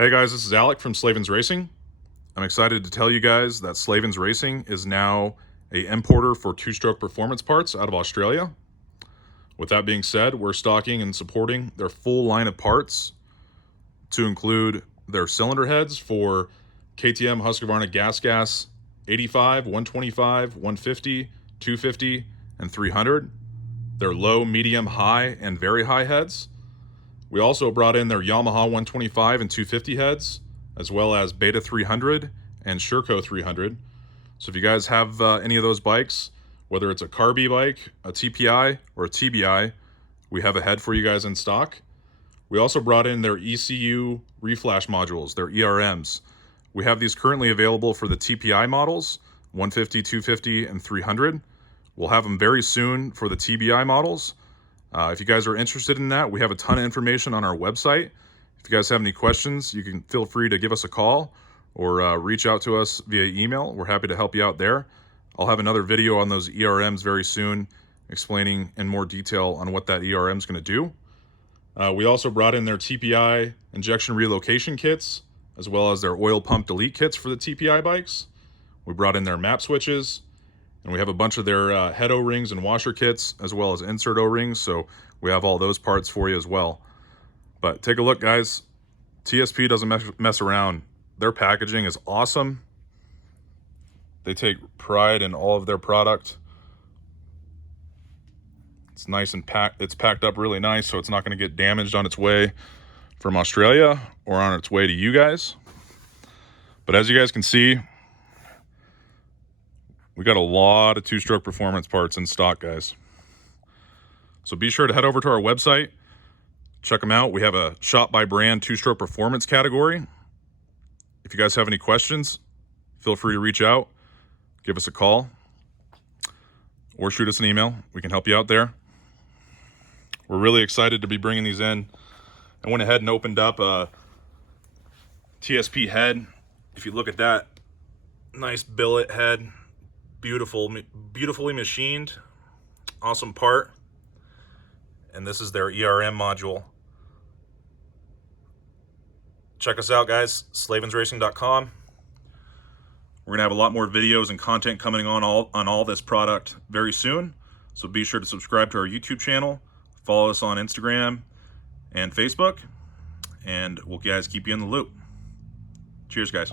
Hey guys, this is Alec from Slavens Racing. I'm excited to tell you guys that Slavens Racing is now an importer for two-stroke performance parts out of Australia. With that being said, we're stocking and supporting their full line of parts to include their cylinder heads for KTM Husqvarna Gas 85, 125, 150, 250, and 300. Their low, medium, high, and very high heads. We also brought in their Yamaha 125 and 250 heads, as well as Beta 300 and Sherco 300. So if you guys have any of those bikes, whether it's a Carby bike, a TPI, or a TBI, we have a head for you guys in stock. We also brought in their ECU Reflash Modules, their ERMs. We have these currently available for the TPI models, 150, 250, and 300. We'll have them very soon for the TBI models. If you guys are interested in that, we have a ton of information on our website. If you guys have any questions, you can feel free to give us a call or reach out to us via email. We're happy to help you out there. I'll have another video on those ERMs very soon, explaining in more detail on what that ERM is going to do. We also brought in their TPI injection relocation kits, as well as their oil pump delete kits for the TPI bikes. We brought in their map switches, and we have a bunch of their head O-rings and washer kits, as well as insert O-rings, so we have all those parts for you as well. But take a look, guys. TSP doesn't mess around. Their packaging is awesome. They take pride in all of their product. It's nice and packed. It's packed up really nice, so it's not going to get damaged on its way from Australia or on its way to you guys. But as you guys can see, we got a lot of two-stroke performance parts in stock, guys. So be sure to head over to our website, check them out. We have a shop by brand two-stroke performance category. If you guys have any questions, feel free to reach out, give us a call, or shoot us an email. We can help you out there. We're really excited to be bringing these in. I went ahead and opened up a TSP head. If you look at that, nice billet head. Beautifully machined, awesome part. And this is their ERM module. Check us out, guys, slavensracing.com. We're gonna have a lot more videos and content coming on all this product very soon. So be sure to subscribe to our YouTube channel, follow us on Instagram and Facebook, and we'll guys keep you in the loop. Cheers, guys.